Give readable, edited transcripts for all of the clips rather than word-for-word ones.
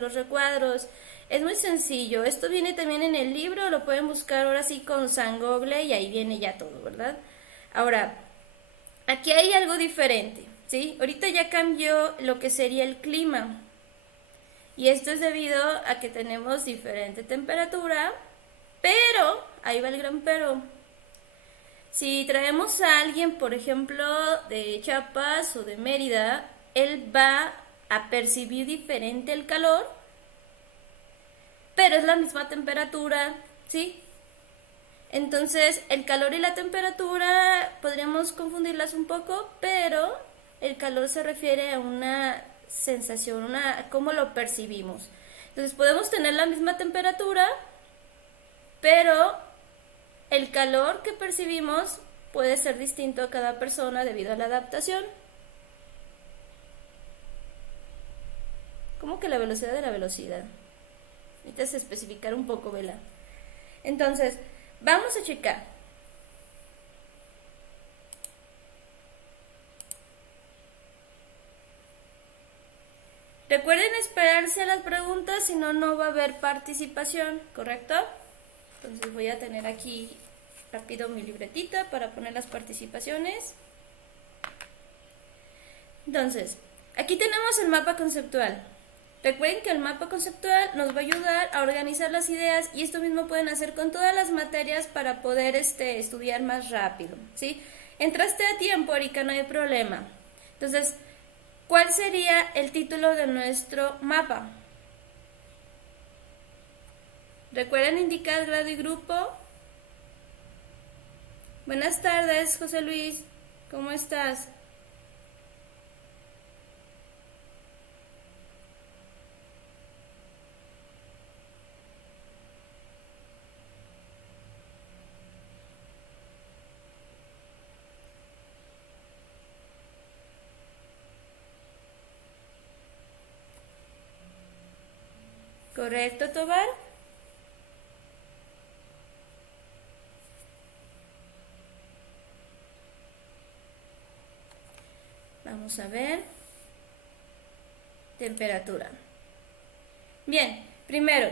los recuadros. Es muy sencillo. Esto viene también en el libro, lo pueden buscar ahora sí con San Google y ahí viene ya todo, ¿verdad? Ahora, aquí hay algo diferente, ¿sí? Ahorita ya cambió lo que sería el clima. Y esto es debido a que tenemos diferente temperatura, pero, ahí va el gran pero. Si traemos a alguien, por ejemplo, de Chiapas o de Mérida, él va a percibir diferente el calor, pero es la misma temperatura, ¿sí? Entonces, el calor y la temperatura podríamos confundirlas un poco, pero el calor se refiere a una sensación, a cómo lo percibimos. Entonces, podemos tener la misma temperatura, pero el calor que percibimos puede ser distinto a cada persona debido a la adaptación. ¿Cómo que la velocidad de la velocidad? Necesitas especificar un poco, Vela. Entonces, vamos a checar. Recuerden esperarse a las preguntas, si no, no va a haber participación, ¿correcto? Entonces voy a tener aquí rápido mi libretita para poner las participaciones. Entonces, aquí tenemos el mapa conceptual. Recuerden que el mapa conceptual nos va a ayudar a organizar las ideas y esto mismo pueden hacer con todas las materias para poder estudiar más rápido, ¿sí? Entraste a tiempo, Erika, no hay problema. Entonces, ¿cuál sería el título de nuestro mapa? ¿Recuerden indicar grado y grupo? Buenas tardes, José Luis. ¿Cómo estás? ¿Correcto, Tobar? Vamos a ver. Temperatura. Bien, primero,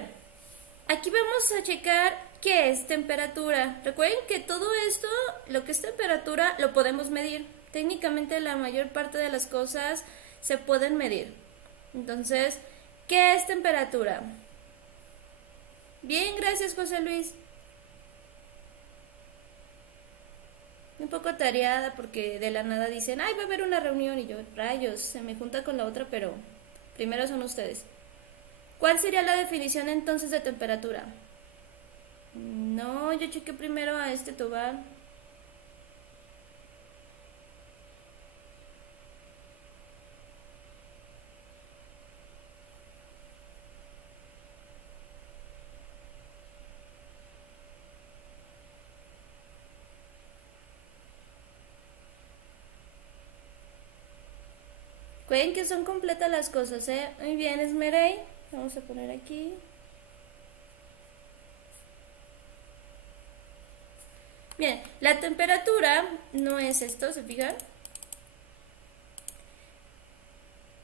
aquí vamos a checar qué es temperatura. Recuerden que todo esto, lo que es temperatura, lo podemos medir. Técnicamente la mayor parte de las cosas se pueden medir. Entonces, ¿qué es temperatura? Bien, gracias, José Luis. Un poco tareada porque de la nada dicen, ay, va a haber una reunión y yo, rayos, se me junta con la otra, pero primero son ustedes. ¿Cuál sería la definición entonces de temperatura? No, yo chequé primero a Tobar. Cuiden que son completas las cosas, ¿eh? Muy bien, Esmerey. Vamos a poner aquí. Bien, la temperatura no es esto, ¿se fijan?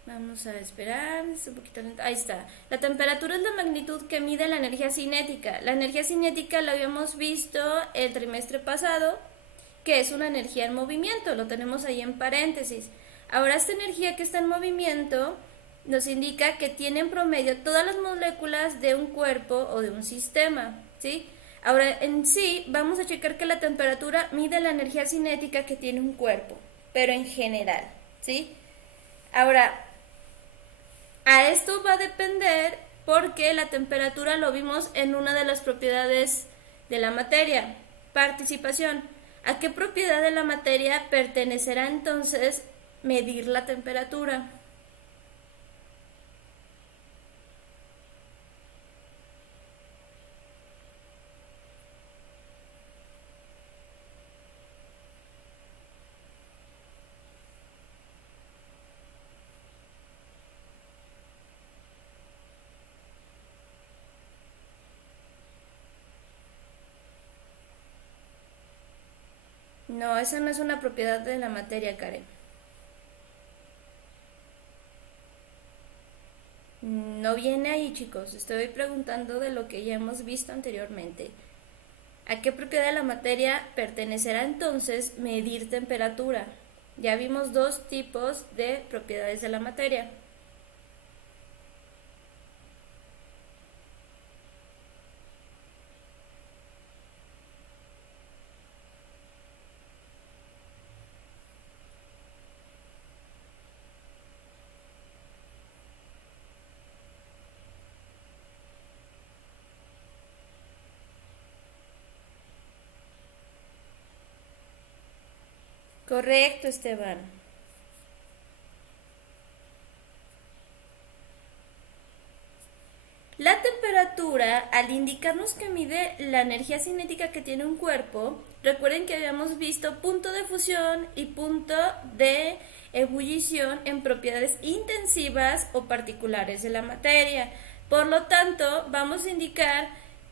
Vamos a esperar, es un poquito lento. Ahí está. La temperatura es la magnitud que mide la energía cinética. La energía cinética la habíamos visto el trimestre pasado, que es una energía en movimiento, lo tenemos ahí en paréntesis. Ahora, esta energía que está en movimiento nos indica que tiene en promedio todas las moléculas de un cuerpo o de un sistema, ¿sí? Ahora, en sí, vamos a checar que la temperatura mide la energía cinética que tiene un cuerpo, pero en general, ¿sí? Ahora, a esto va a depender porque la temperatura lo vimos en una de las propiedades de la materia, participación. ¿A qué propiedad de la materia pertenecerá entonces medir la temperatura? No, esa no es una propiedad de la materia, Karen. No viene ahí, chicos. Estoy preguntando de lo que ya hemos visto anteriormente. ¿A qué propiedad de la materia pertenecerá entonces medir temperatura? Ya vimos dos tipos de propiedades de la materia. Correcto, Esteban. La temperatura, al indicarnos que mide la energía cinética que tiene un cuerpo, recuerden que habíamos visto punto de fusión y punto de ebullición en propiedades intensivas o particulares de la materia. Por lo tanto, vamos a indicar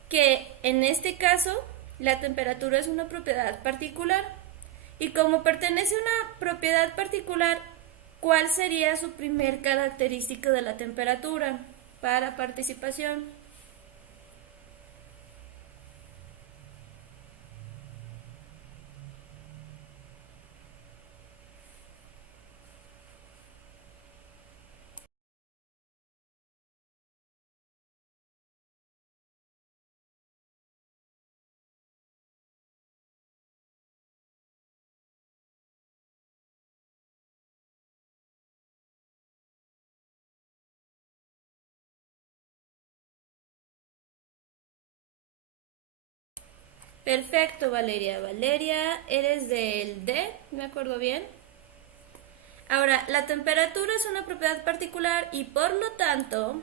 que en este caso la temperatura es una propiedad particular. Y como pertenece a una propiedad particular, ¿cuál sería su primer característica de la temperatura para participación? Perfecto, Valeria. Valeria, eres del D, ¿me acuerdo bien? Ahora, la temperatura es una propiedad particular y por lo tanto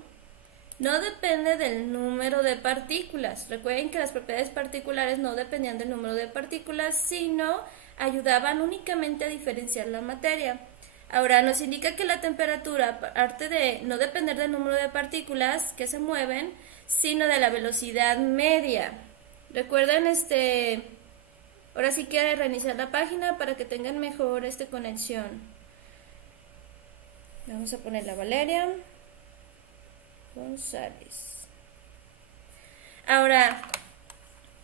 no depende del número de partículas. Recuerden que las propiedades particulares no dependían del número de partículas, sino ayudaban únicamente a diferenciar la materia. Ahora, nos indica que la temperatura, aparte de no depender del número de partículas que se mueven, sino de la velocidad media. Recuerden, ahora sí quiero reiniciar la página para que tengan mejor conexión. Vamos a poner la Valeria González. Ahora,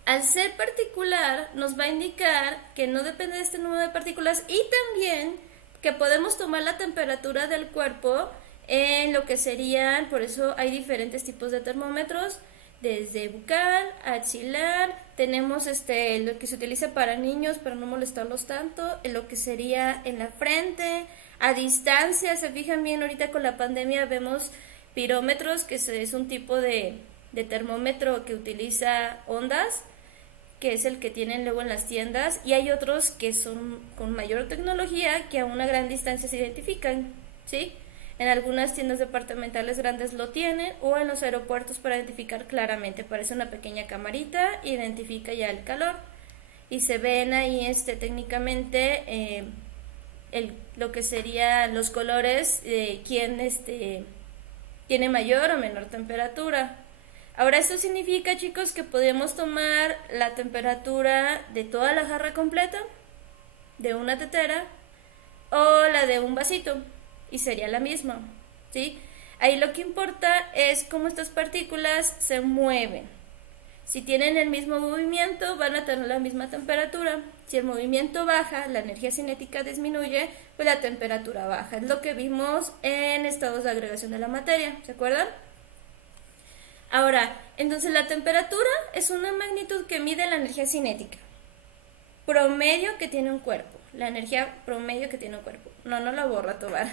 al ser particular, nos va a indicar que no depende de este número de partículas y también que podemos tomar la temperatura del cuerpo en lo que serían, por eso hay diferentes tipos de termómetros, desde bucal, axilar, tenemos lo que se utiliza para niños para no molestarlos tanto, en lo que sería en la frente, a distancia, se fijan bien, ahorita con la pandemia vemos pirómetros, que es un tipo de termómetro que utiliza ondas, que es el que tienen luego en las tiendas, y hay otros que son con mayor tecnología que a una gran distancia se identifican, ¿sí? En algunas tiendas departamentales grandes lo tienen, o en los aeropuertos para identificar claramente. Parece una pequeña camarita, identifica ya el calor. Y se ven ahí técnicamente lo que serían los colores de quién tiene mayor o menor temperatura. Ahora, esto significa, chicos, que podemos tomar la temperatura de toda la jarra completa, de una tetera, o la de un vasito, y sería la misma, ¿sí? Ahí lo que importa es cómo estas partículas se mueven. Si tienen el mismo movimiento, van a tener la misma temperatura. Si el movimiento baja, la energía cinética disminuye, pues la temperatura baja. Es lo que vimos en estados de agregación de la materia, ¿se acuerdan? Ahora, entonces la temperatura es una magnitud que mide la energía cinética promedio que tiene un cuerpo, la energía promedio que tiene un cuerpo. No la borra, Tobar.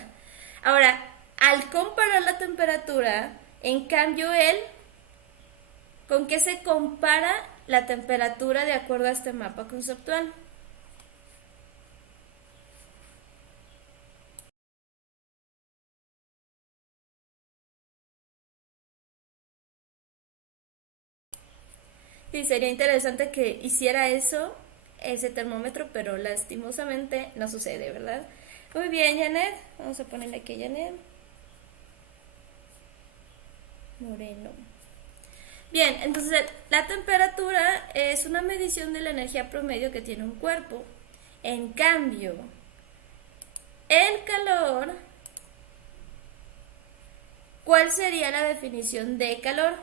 Ahora, al comparar la temperatura, en cambio, ¿con qué se compara la temperatura de acuerdo a este mapa conceptual? Sí, sería interesante que hiciera eso, ese termómetro, pero lastimosamente no sucede, ¿verdad? Muy bien, Janet. Vamos a ponerle aquí a Janet Moreno. Bien, entonces la temperatura es una medición de la energía promedio que tiene un cuerpo. En cambio, el calor ¿Cuál sería la definición de calor?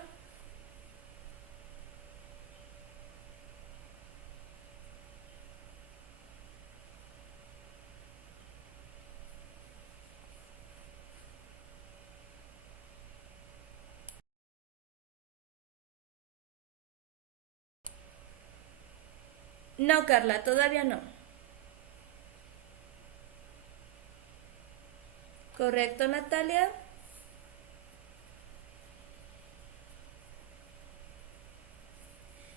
No, Carla, todavía no. ¿Correcto, Natalia?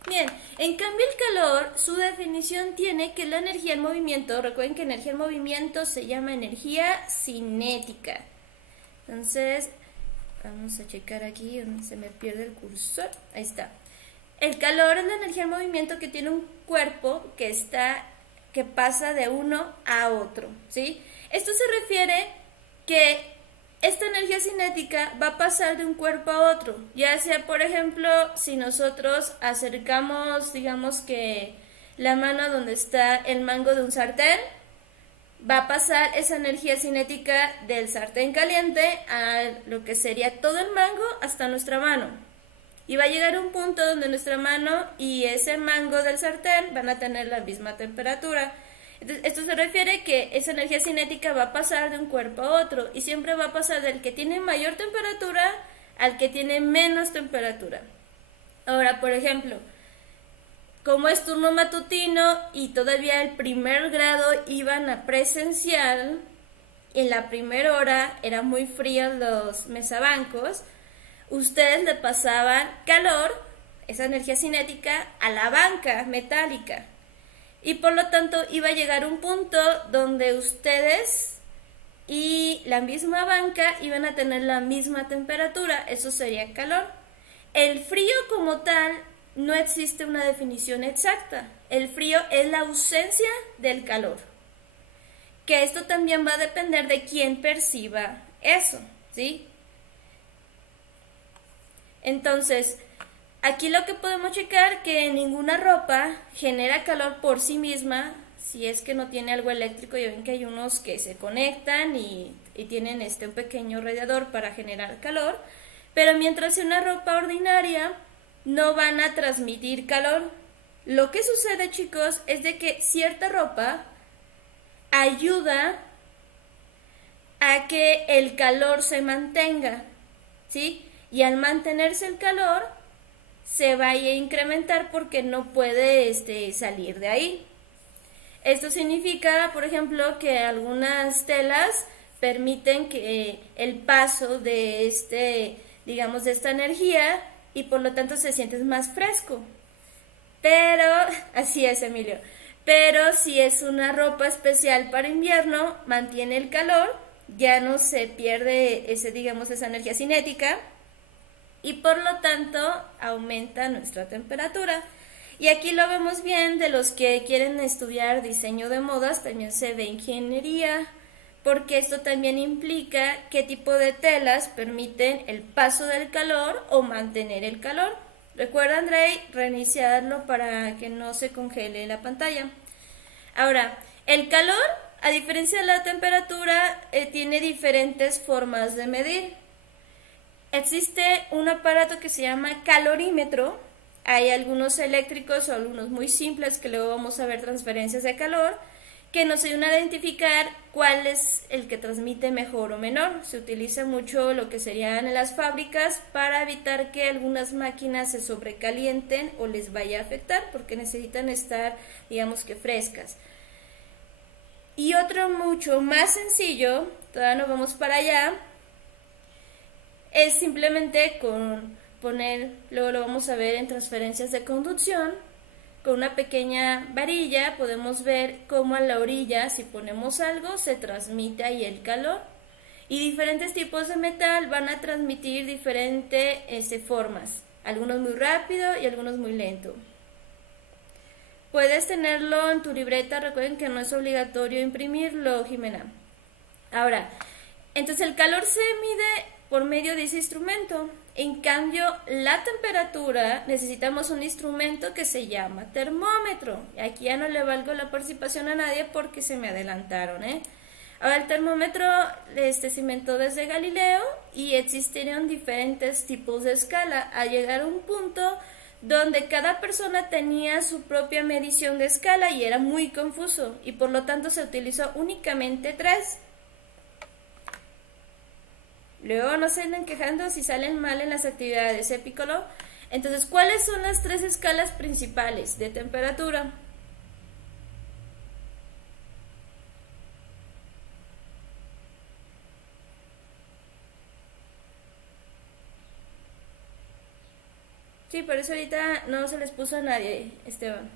Bien, en cambio el calor, su definición tiene que la energía en movimiento, recuerden que energía en movimiento se llama energía cinética. Entonces, vamos a checar aquí donde se me pierde el cursor. Ahí está. El calor es la energía en movimiento que tiene un cuerpo que pasa de uno a otro, ¿sí? Esto se refiere que esta energía cinética va a pasar de un cuerpo a otro, ya sea, por ejemplo, si nosotros acercamos, digamos que la mano donde está el mango de un sartén, va a pasar esa energía cinética del sartén caliente a lo que sería todo el mango hasta nuestra mano. Y va a llegar un punto donde nuestra mano y ese mango del sartén van a tener la misma temperatura. Entonces, esto se refiere que esa energía cinética va a pasar de un cuerpo a otro y siempre va a pasar del que tiene mayor temperatura al que tiene menos temperatura. Ahora, por ejemplo, como es turno matutino y todavía el primer grado iban a presencial, en la primera hora eran muy fríos los mesabancos, ustedes le pasaban calor, esa energía cinética, a la banca metálica. Y por lo tanto iba a llegar un punto donde ustedes y la misma banca iban a tener la misma temperatura, eso sería calor. El frío como tal no existe una definición exacta. El frío es la ausencia del calor. Que esto también va a depender de quién perciba eso, ¿sí? Entonces, aquí lo que podemos checar que ninguna ropa genera calor por sí misma, si es que no tiene algo eléctrico. Ya ven que hay unos que se conectan y tienen un pequeño radiador para generar calor, pero mientras sea una ropa ordinaria no van a transmitir calor. Lo que sucede, chicos, es de que cierta ropa ayuda a que el calor se mantenga, ¿sí? Y al mantenerse el calor se vaya a incrementar porque no puede salir de ahí. Esto significa, por ejemplo, que algunas telas permiten que el paso de digamos, de esta energía, y por lo tanto se siente más fresco. Pero, así es, Emilio. Pero si es una ropa especial para invierno, mantiene el calor, ya no se pierde digamos, esa energía cinética, y por lo tanto aumenta nuestra temperatura. Y aquí lo vemos bien de los que quieren estudiar diseño de modas, también se ve ingeniería, porque esto también implica qué tipo de telas permiten el paso del calor o mantener el calor. Recuerda, Andrei, reiniciarlo para que no se congele la pantalla. Ahora, el calor, a diferencia de la temperatura, tiene diferentes formas de medir. Existe un aparato que se llama calorímetro. Hay algunos eléctricos o algunos muy simples que luego vamos a ver transferencias de calor que nos ayudan a identificar cuál es el que transmite mejor o menor. Se utiliza mucho lo que serían en las fábricas para evitar que algunas máquinas se sobrecalienten o les vaya a afectar porque necesitan estar, digamos que frescas. Y otro mucho más sencillo, todavía no vamos para allá, es simplemente con poner, luego lo vamos a ver en transferencias de conducción, con una pequeña varilla podemos ver cómo a la orilla, si ponemos algo, se transmite ahí el calor. Y diferentes tipos de metal van a transmitir diferentes formas, algunos muy rápido y algunos muy lento. Puedes tenerlo en tu libreta, recuerden que no es obligatorio imprimirlo, Jimena. Ahora, entonces el calor se mide por medio de ese instrumento. En cambio, la temperatura, necesitamos un instrumento que se llama termómetro. Aquí ya no le valgo la participación a nadie porque se me adelantaron, Ahora el termómetro se inventó desde Galileo y existieron diferentes tipos de escala, a llegar a un punto donde cada persona tenía su propia medición de escala y era muy confuso y por lo tanto se utilizó únicamente tres. Luego no se anden quejando si salen mal en las actividades, ¿eh, Piccolo? Entonces, ¿cuáles son las tres escalas principales de temperatura? Sí, por eso ahorita no se les puso a nadie, Esteban.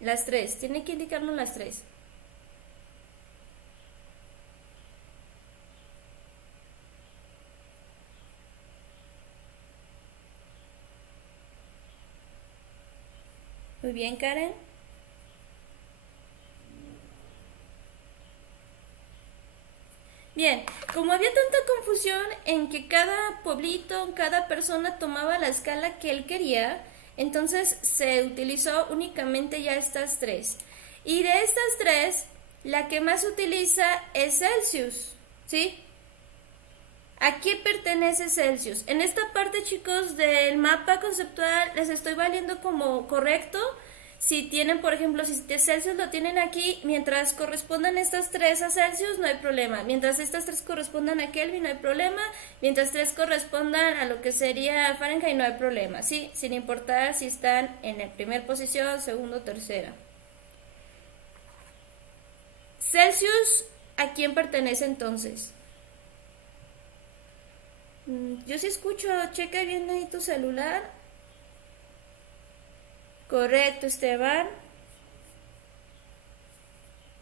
Las tres, tiene que indicarnos las tres. Muy bien, Karen. Bien, como había tanta confusión en que cada pueblito, cada persona tomaba la escala que él quería, entonces se utilizó únicamente ya estas tres. Y de estas tres, la que más se utiliza es Celsius, ¿sí? ¿A qué pertenece Celsius? En esta parte, chicos, del mapa conceptual les estoy valiendo como correcto. Si tienen, por ejemplo, si Celsius lo tienen aquí, mientras correspondan estas tres a Celsius, no hay problema. Mientras estas tres correspondan a Kelvin, no hay problema. Mientras tres correspondan a lo que sería Fahrenheit, no hay problema, ¿sí? Sin importar si están en la primera posición, segundo, tercera. Celsius, ¿a quién pertenece entonces? Yo sí escucho, checa bien ahí tu celular. Correcto, Esteban.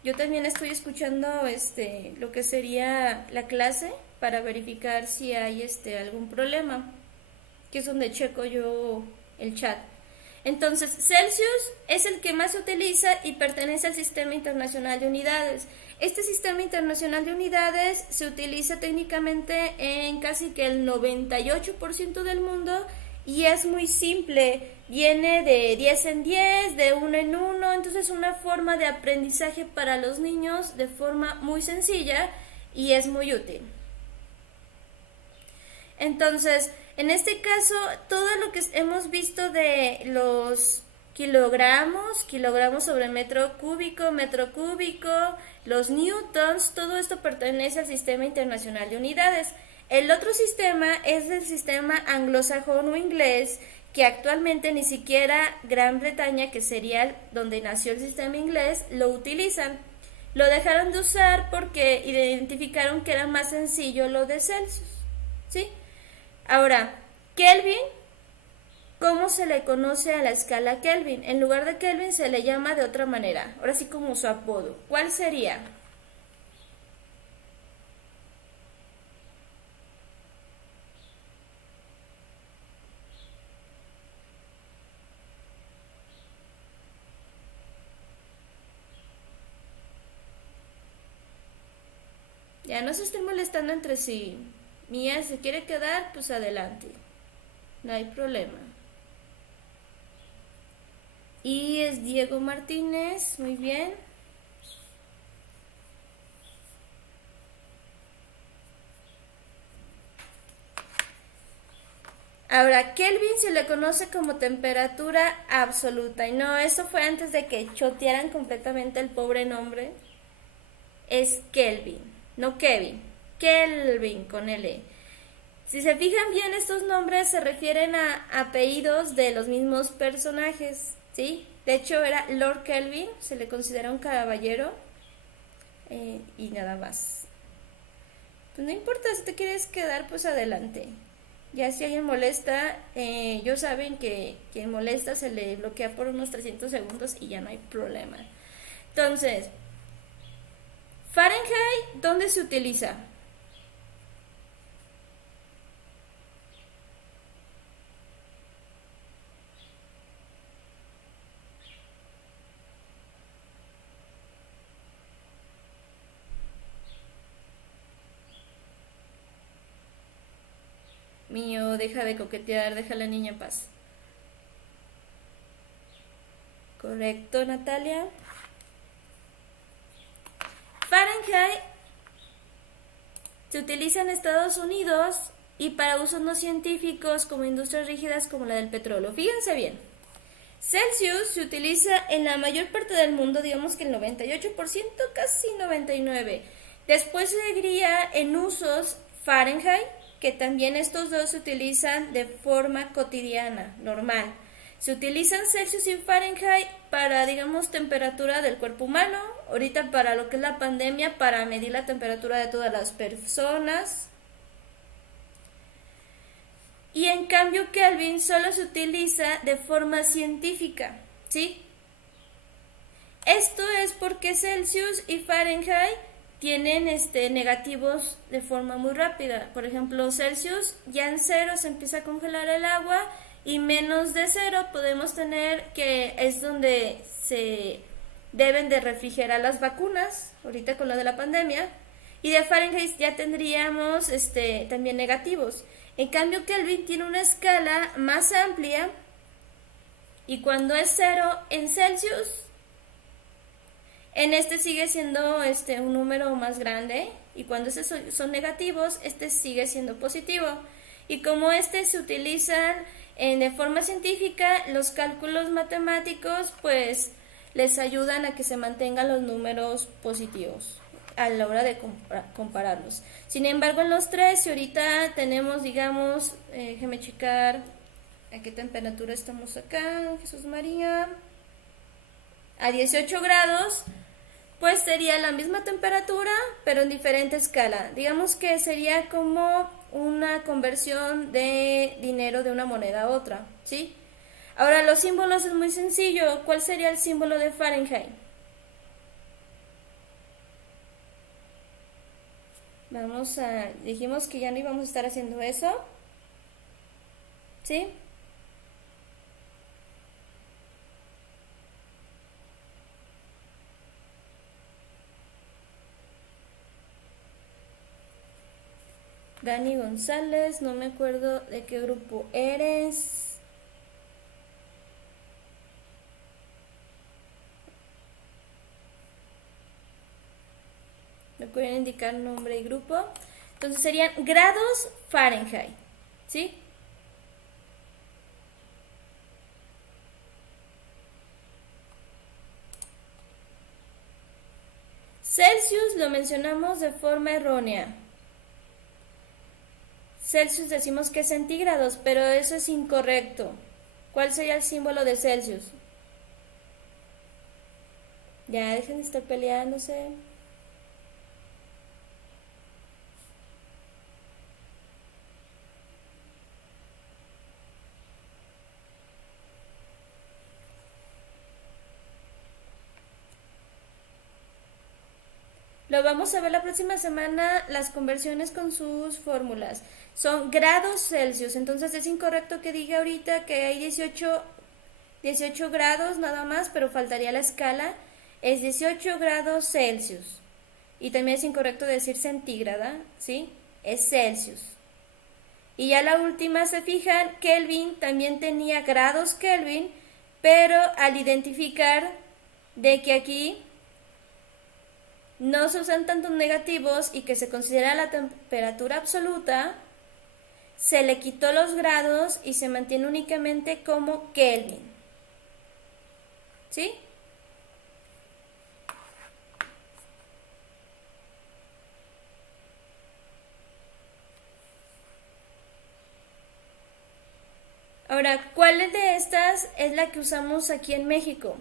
Yo también estoy escuchando lo que sería la clase para verificar si hay algún problema, que es donde checo yo el chat. Entonces, Celsius es el que más se utiliza y pertenece al Sistema Internacional de Unidades. Este Sistema Internacional de Unidades se utiliza técnicamente en casi que el 98% del mundo y es muy simple. Viene de 10 en 10, de 1 en 1, entonces es una forma de aprendizaje para los niños de forma muy sencilla y es muy útil. Entonces, en este caso, todo lo que hemos visto de los kilogramos sobre metro cúbico, los newtons, todo esto pertenece al Sistema Internacional de Unidades. El otro sistema es el sistema anglosajón o inglés, que actualmente ni siquiera Gran Bretaña, que sería donde nació el sistema inglés, lo utilizan. Lo dejaron de usar porque identificaron que era más sencillo lo de Celsius, ¿sí? Ahora, Kelvin, ¿cómo se le conoce a la escala Kelvin? En lugar de Kelvin se le llama de otra manera, ahora sí como su apodo. ¿Cuál sería? Ya no se estén molestando entre sí. Mía se quiere quedar, pues adelante. No hay problema. Y es Diego Martínez, muy bien. Ahora, Kelvin se le conoce como temperatura absoluta. Y no, eso fue antes de que chotearan completamente el pobre nombre. Es Kelvin, no Kevin. Kelvin con L. Si se fijan bien, estos nombres se refieren a apellidos de los mismos personajes, ¿sí? De hecho, era Lord Kelvin, se le considera un caballero y nada más. Pues no importa, si te quieres quedar, pues adelante. Ya si alguien molesta, ellos saben que quien molesta se le bloquea por unos 300 segundos y ya no hay problema. Entonces, Fahrenheit, ¿dónde se utiliza? no, deja de coquetear, deja a la niña en paz. Correcto, Natalia. Fahrenheit se utiliza en Estados Unidos y para usos no científicos como industrias rígidas como la del petróleo. Fíjense bien. Celsius se utiliza en la mayor parte del mundo, digamos que el 98%, casi 99%. Después seguiría en usos Fahrenheit, que también estos dos se utilizan de forma cotidiana, normal. Se utilizan Celsius y Fahrenheit para, digamos, temperatura del cuerpo humano, ahorita para lo que es la pandemia, para medir la temperatura de todas las personas. Y en cambio Kelvin solo se utiliza de forma científica, ¿sí? Esto es porque Celsius y Fahrenheit tienen negativos de forma muy rápida. Por ejemplo, Celsius ya en cero se empieza a congelar el agua y menos de cero podemos tener que es donde se deben de refrigerar las vacunas, ahorita con lo de la pandemia, y de Fahrenheit ya tendríamos también negativos. En cambio, Kelvin tiene una escala más amplia y cuando es cero en Celsius, en sigue siendo un número más grande y cuando son negativos, sigue siendo positivo. Y como se utilizan de forma científica, los cálculos matemáticos pues les ayudan a que se mantengan los números positivos a la hora de compararlos. Sin embargo, en los tres, si ahorita tenemos, digamos, déjeme checar a qué temperatura estamos acá, Jesús María, a 18 grados, pues sería la misma temperatura, pero en diferente escala. Digamos que sería como una conversión de dinero de una moneda a otra, ¿sí? Ahora, los símbolos es muy sencillo. ¿Cuál sería el símbolo de Fahrenheit? Dijimos que ya no íbamos a estar haciendo eso, ¿sí? Dani González, no me acuerdo de qué grupo eres. Me pueden indicar nombre y grupo. Entonces serían grados Fahrenheit, ¿sí? Celsius lo mencionamos de forma errónea. Celsius decimos que es centígrados, pero eso es incorrecto. ¿Cuál sería el símbolo de Celsius? Ya, dejen de estar peleándose. Lo vamos a ver la próxima semana, las conversiones con sus fórmulas. Son grados Celsius, entonces es incorrecto que diga ahorita que hay 18 grados nada más, pero faltaría la escala. Es 18 grados Celsius. Y también es incorrecto decir centígrada, ¿sí? Es Celsius. Y ya la última, se fijan, Kelvin también tenía grados Kelvin, pero al identificar de que aquí no se usan tantos negativos y que se considera la temperatura absoluta, se le quitó los grados y se mantiene únicamente como Kelvin. ¿Sí? Ahora, ¿cuál de estas es la que usamos aquí en México?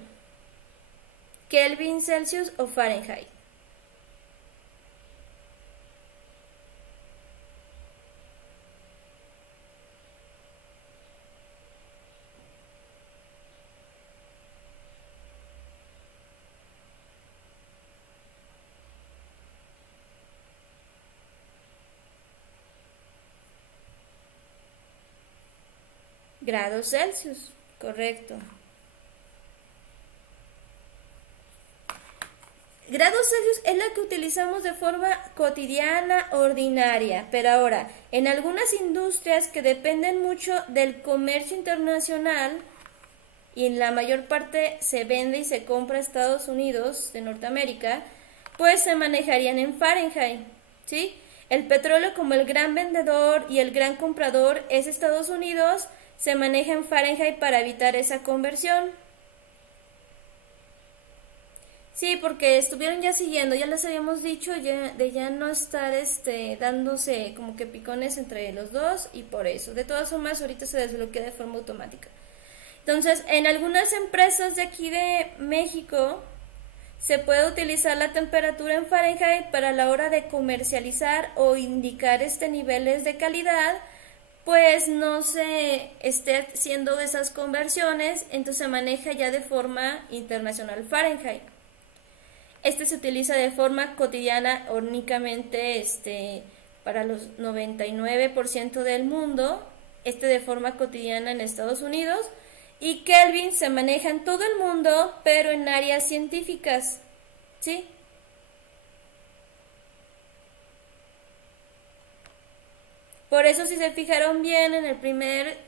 ¿Kelvin, Celsius o Fahrenheit? Grados Celsius, correcto. Grados Celsius es la que utilizamos de forma cotidiana, ordinaria, pero ahora, en algunas industrias que dependen mucho del comercio internacional, y en la mayor parte se vende y se compra a Estados Unidos de Norteamérica, pues se manejarían en Fahrenheit, ¿sí? El petróleo, como el gran vendedor y el gran comprador es Estados Unidos, se maneja en Fahrenheit para evitar esa conversión. Sí, porque estuvieron ya siguiendo, ya les habíamos dicho de ya no estar dándose como que picones entre los dos, y por eso. De todas formas, ahorita se desbloquea de forma automática. Entonces, en algunas empresas de aquí de México se puede utilizar la temperatura en Fahrenheit para la hora de comercializar o indicar niveles de calidad, pues no se esté haciendo esas conversiones, entonces se maneja ya de forma internacional Fahrenheit. Se utiliza de forma cotidiana únicamente para los 99% del mundo, de forma cotidiana en Estados Unidos, y Kelvin se maneja en todo el mundo, pero en áreas científicas, ¿sí? Por eso, si se fijaron bien, en el primer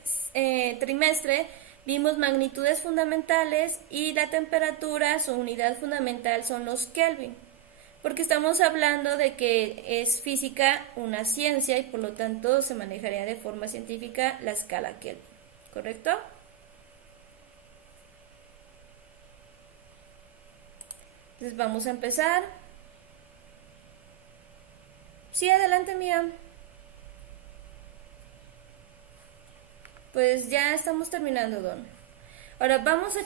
trimestre vimos magnitudes fundamentales y la temperatura, su unidad fundamental son los Kelvin, porque estamos hablando de que es física una ciencia y por lo tanto se manejaría de forma científica la escala Kelvin, ¿correcto? Entonces vamos a empezar. Sí, adelante, Mía. Pues ya estamos terminando, Don. Ahora vamos a checar